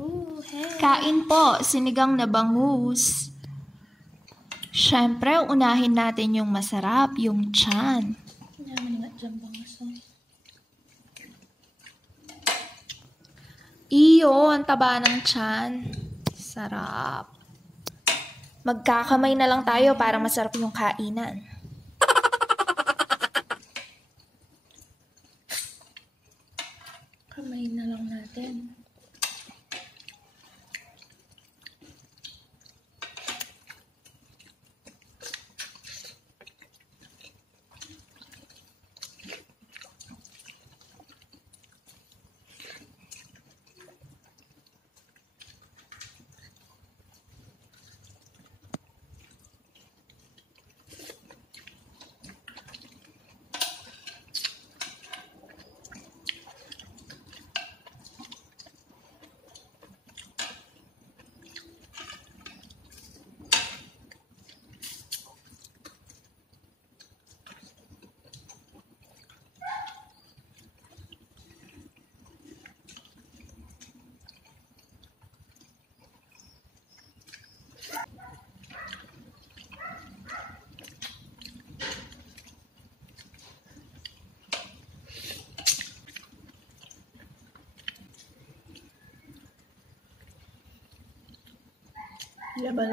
Hey. Kain po, sinigang na bangus. Siyempre, unahin natin yung masarap, yung tiyan. Naman nga dyan bangus. Iyo, ang taba ng tiyan. Sarap. Magkakamay na lang tayo para masarap yung kainan. Kamay na lang natin. Laban